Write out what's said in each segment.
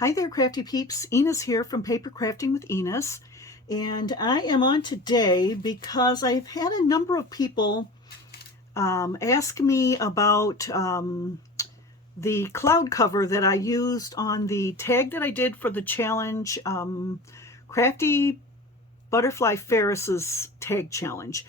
Hi there, Crafty Peeps. Enis here from Paper Crafting with Enis. And I am on today because I've had a number of people ask me about the cloud cover that I used on the tag that I did for the challenge, Crafty Butterfly Ferris's tag challenge.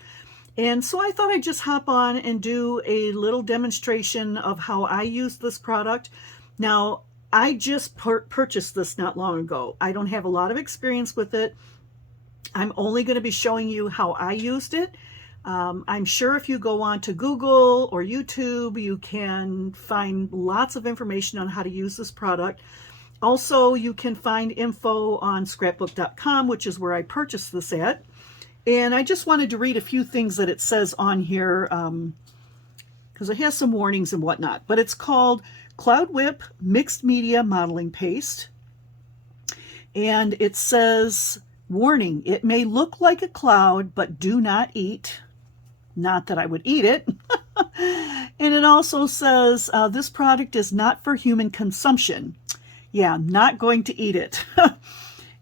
And so I thought I'd just hop on and do a little demonstration of how I use this product. Now, I just purchased this not long ago. I don't have a lot of experience with it. I'm only going to be showing you how I used it. I'm sure if you go on to Google or YouTube, you can find lots of information on how to use this product. Also, you can find info on scrapbook.com, which is where I purchased this at. And I just wanted to read a few things that it says on here because it has some warnings and whatnot. But it's called Cloud Whip Mixed Media Modeling Paste. And it says, warning, it may look like a cloud, but do not eat. Not that I would eat it. And it also says, this product is not for human consumption. Yeah, I'm not going to eat it.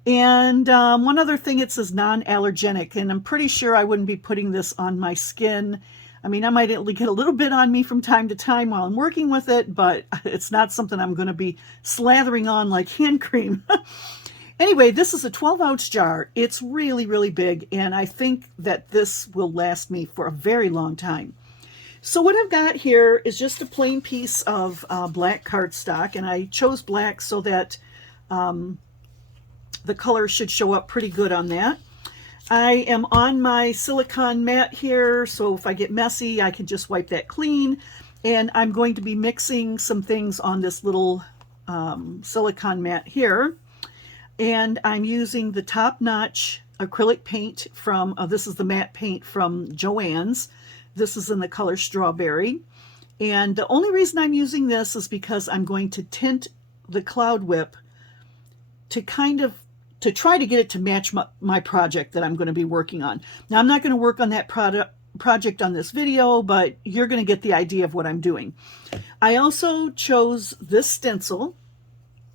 And one other thing, it says non-allergenic, and I'm pretty sure I wouldn't be putting this on my skin. I mean, I might get a little bit on me from time to time while I'm working with it, but it's not something I'm going to be slathering on like hand cream. Anyway, this is a 12-ounce jar. It's really, really big, and I think that this will last me for a very long time. So what I've got here is just a plain piece of black cardstock, and I chose black so that the color should show up pretty good on that. I am on my silicone mat here, so if I get messy, I can just wipe that clean. And I'm going to be mixing some things on this little silicone mat here. And I'm using the top-notch acrylic paint from, this is the matte paint from Joann's. This is in the color Strawberry. And the only reason I'm using this is because I'm going to tint the Cloud Whip to try to get it to match my project that I'm going to be working on. Now, I'm not going to work on that project on this video, but you're going to get the idea of what I'm doing. I also chose this stencil,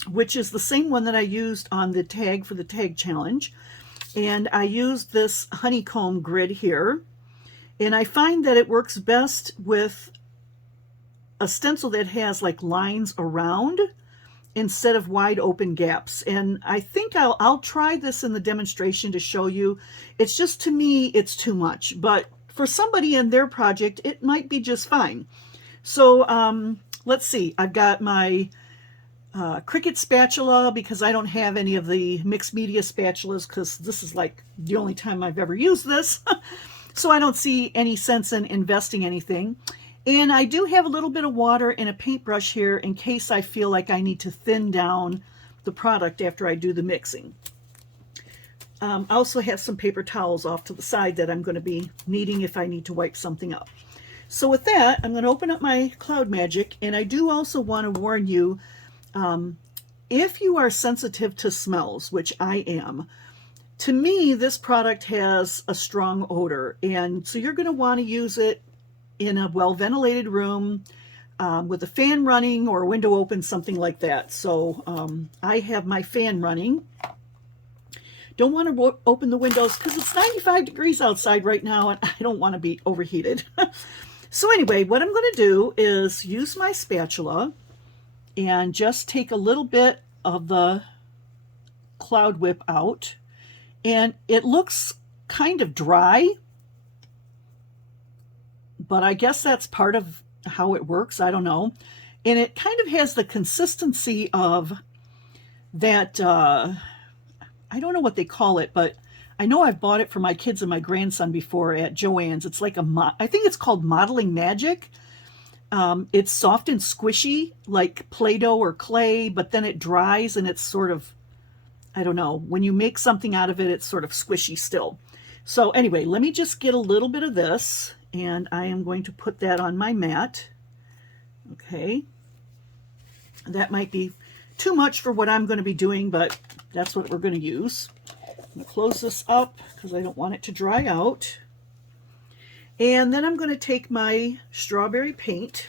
which is the same one that I used on the tag for the tag challenge. And I used this honeycomb grid here. And I find that it works best with a stencil that has like lines around instead of wide open gaps. And I think I'll try this in the demonstration to show you. It's just, to me, it's too much. But for somebody in their project, it might be just fine. So let's see. I've got my Cricut spatula because I don't have any of the mixed media spatulas because this is like the only time I've ever used this. So I don't see any sense in investing anything. And I do have a little bit of water and a paintbrush here in case I feel like I need to thin down the product after I do the mixing. I also have some paper towels off to the side that I'm going to be needing if I need to wipe something up. So with that, I'm going to open up my Cloud Magic, and I do also want to warn you, if you are sensitive to smells, which I am, to me, this product has a strong odor, and so you're going to want to use it in a well-ventilated room with a fan running or a window open, something like that. So I have my fan running. Don't want to open the windows because it's 95 degrees outside right now, and I don't want to be overheated. So anyway, what I'm going to do is use my spatula and just take a little bit of the Cloud Whip out. And it looks kind of dry, but I guess that's part of how it works. I don't know. And it kind of has the consistency of that, I don't know what they call it, but I know I've bought it for my kids and my grandson before at Joann's. It's like I think it's called Modeling Magic. It's soft and squishy like Play-Doh or clay, but then it dries and it's sort of, I don't know, when you make something out of it, it's sort of squishy still. So anyway, let me just get a little bit of this, and I am going to put that on my mat. Okay. That might be too much for what I'm going to be doing, but that's what we're going to use. I'm going to close this up because I don't want it to dry out. And then I'm going to take my strawberry paint,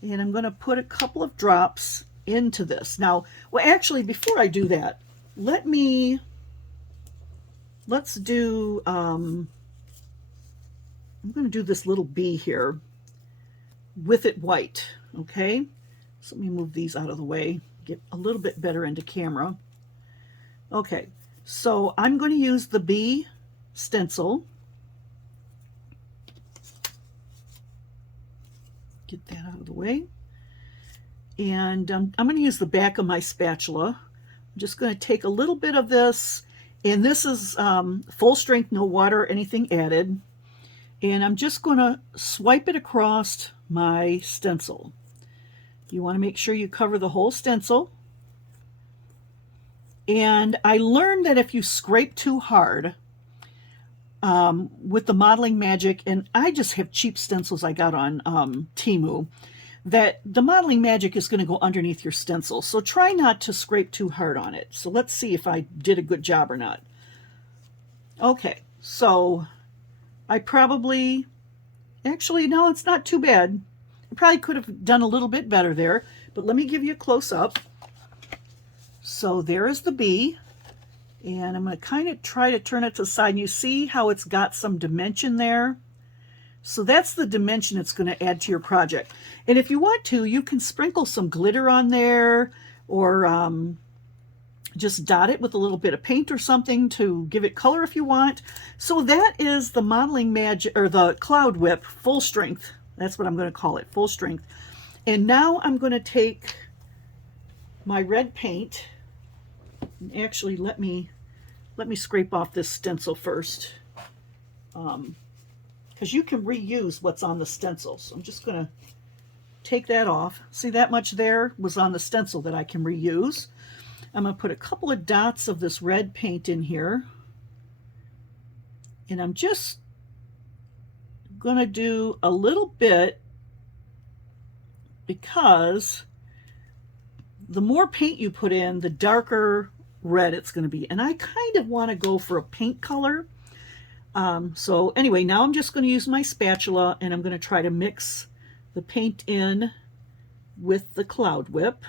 and I'm going to put a couple of drops into this. Now, well, actually, before I do that, let's do, I'm going to do this little bee here with it white, okay? So let me move these out of the way, get a little bit better into camera. Okay, so I'm going to use the bee stencil. Get that out of the way. And I'm going to use the back of my spatula. I'm just going to take a little bit of this, and this is full strength, no water, anything added. And I'm just going to swipe it across my stencil. You want to make sure you cover the whole stencil. And I learned that if you scrape too hard with the Modeling Magic, and I just have cheap stencils I got on Temu, that the Modeling Magic is going to go underneath your stencil. So try not to scrape too hard on it. So let's see if I did a good job or not. Okay, so I probably, actually, no, it's not too bad. I probably could have done a little bit better there, but let me give you a close-up. So there is the bee, and I'm going to kind of try to turn it to the side, and you see how it's got some dimension there? So that's the dimension it's going to add to your project. And if you want to, you can sprinkle some glitter on there, or just dot it with a little bit of paint or something to give it color if you want. So that is the Modeling Magic, or the Cloud Whip full strength. That's what I'm going to call it, full strength. And now I'm going to take my red paint, and actually let me scrape off this stencil first, because you can reuse what's on the stencil. So I'm just going to take that off. See, that much there was on the stencil that I can reuse. I'm going to put a couple of dots of this red paint in here, and I'm just going to do a little bit, because the more paint you put in, the darker red it's going to be. And I kind of want to go for a pink color. So anyway, now I'm just going to use my spatula, and I'm going to try to mix the paint in with the Cloud Whip.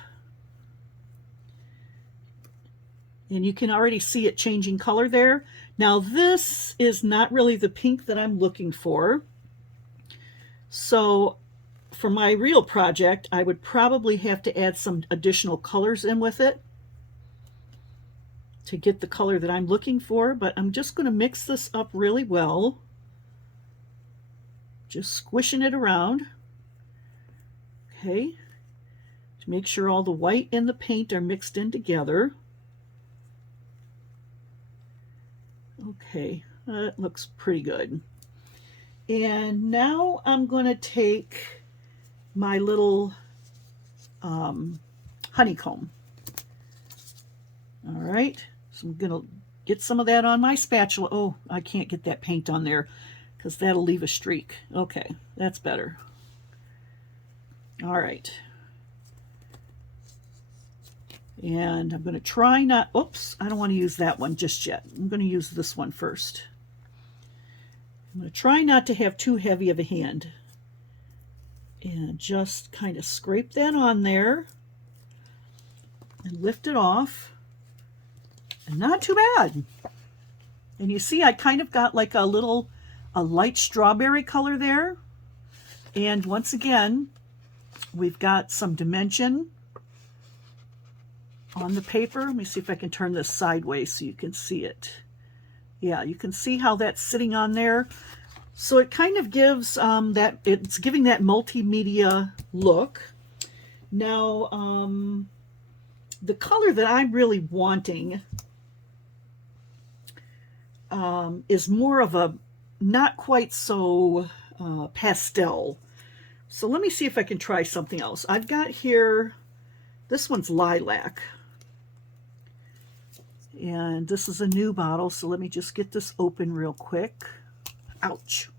And you can already see it changing color there. Now this is not really the pink that I'm looking for. So for my real project, I would probably have to add some additional colors in with it to get the color that I'm looking for, but I'm just going to mix this up really well. Just squishing it around. Okay. To make sure all the white and the paint are mixed in together. Okay, that looks pretty good. And now I'm going to take my little honeycomb. All right, so I'm going to get some of that on my spatula. Oh, I can't get that paint on there because that'll leave a streak. Okay, that's better. All right. And I'm going to try not, oops, I don't want to use that one just yet. I'm going to use this one first. I'm going to try not to have too heavy of a hand. And just kind of scrape that on there and lift it off. And not too bad. And you see I kind of got like a light strawberry color there. And once again, we've got some dimension on the paper. Let me see if I can turn this sideways so you can see it. Yeah, you can see how that's sitting on there. So it kind of gives it's giving that multimedia look. Now, the color that I'm really wanting is more of a not quite so pastel. So let me see if I can try something else. I've got here, this one's lilac. And this is a new bottle, so let me just get this open real quick. Ouch.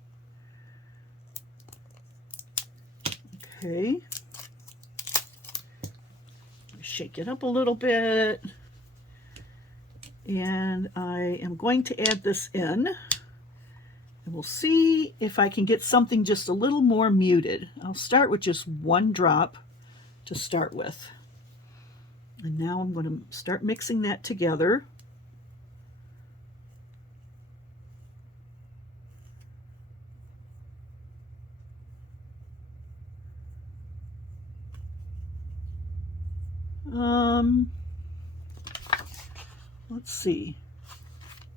Okay. Shake it up a little bit. And I am going to add this in. And we'll see if I can get something just a little more muted. I'll start with just one drop to start with. And now I'm going to start mixing that together. Let's see.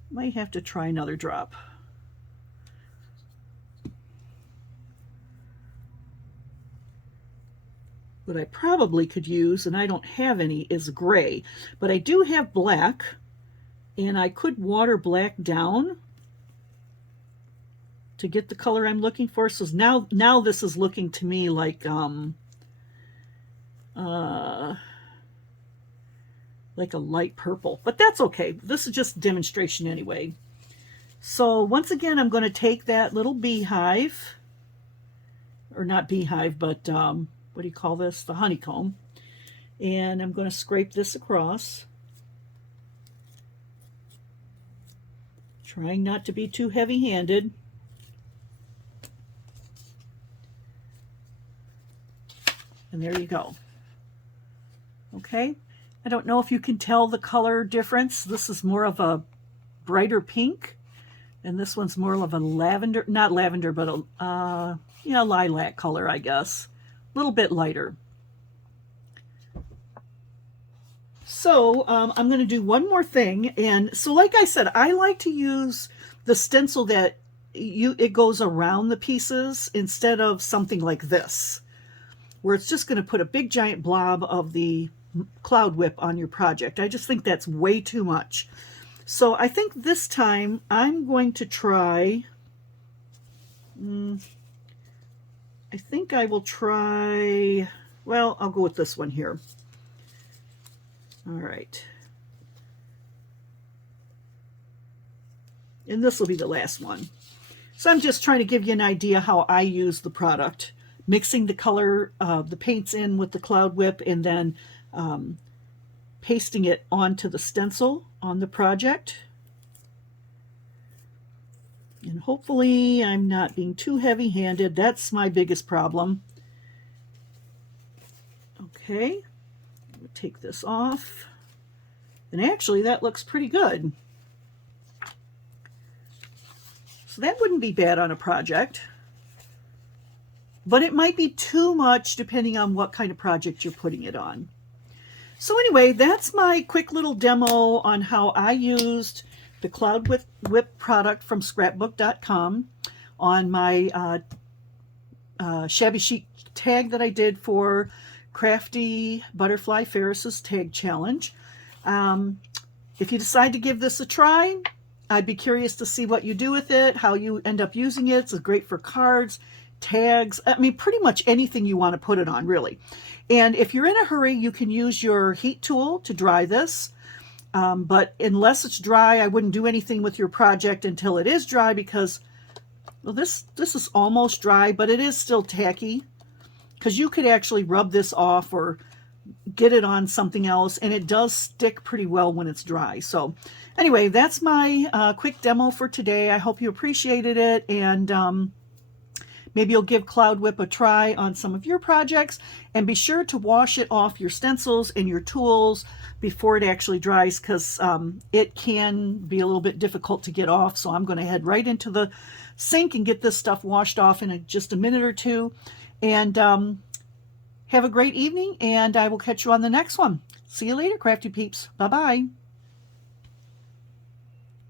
Might have to try another drop. What I probably could use, and I don't have any, is gray. But I do have black, and I could water black down to get the color I'm looking for. So now this is looking to me like a light purple, but that's okay. This is just a demonstration anyway. So once again, I'm going to take that little beehive, or not beehive, but what do you call this? The honeycomb. And I'm going to scrape this across, trying not to be too heavy-handed. And there you go. Okay. I don't know if you can tell the color difference. This is more of a brighter pink, and this one's more of a lavender, not lavender, but a lilac color, I guess. A little bit lighter. So I'm going to do one more thing. And so like I said, I like to use the stencil that it goes around the pieces instead of something like this, where it's just going to put a big giant blob of the cloud whip on your project. I just think that's way too much. So I think this time I'm going to try, I think I will try, well, I'll go with this one here. All right. And this will be the last one. So I'm just trying to give you an idea how I use the product. Mixing the color, the paints in with the cloud whip, and then pasting it onto the stencil on the project. And hopefully I'm not being too heavy-handed. That's my biggest problem. Okay, take this off. And actually that looks pretty good. So that wouldn't be bad on a project. But it might be too much depending on what kind of project you're putting it on. So anyway, that's my quick little demo on how I used the Cloud Whip product from scrapbook.com on my shabby chic tag that I did for Crafty Butterfly Ferris's tag challenge. If you decide to give this a try, I'd be curious to see what you do with it, how you end up using it. It's great for cards, tags, I mean, pretty much anything you want to put it on, really. And if you're in a hurry, you can use your heat tool to dry this. But unless it's dry, I wouldn't do anything with your project until it is dry, because, well, this is almost dry, but it is still tacky, because you could actually rub this off or get it on something else, and it does stick pretty well when it's dry. So anyway, that's my quick demo for today. I hope you appreciated it, and maybe you'll give Cloud Whip a try on some of your projects, and be sure to wash it off your stencils and your tools before it actually dries, because it can be a little bit difficult to get off. So I'm going to head right into the sink and get this stuff washed off in just a minute or two. And have a great evening, and I will catch you on the next one. See you later, Crafty Peeps. Bye-bye.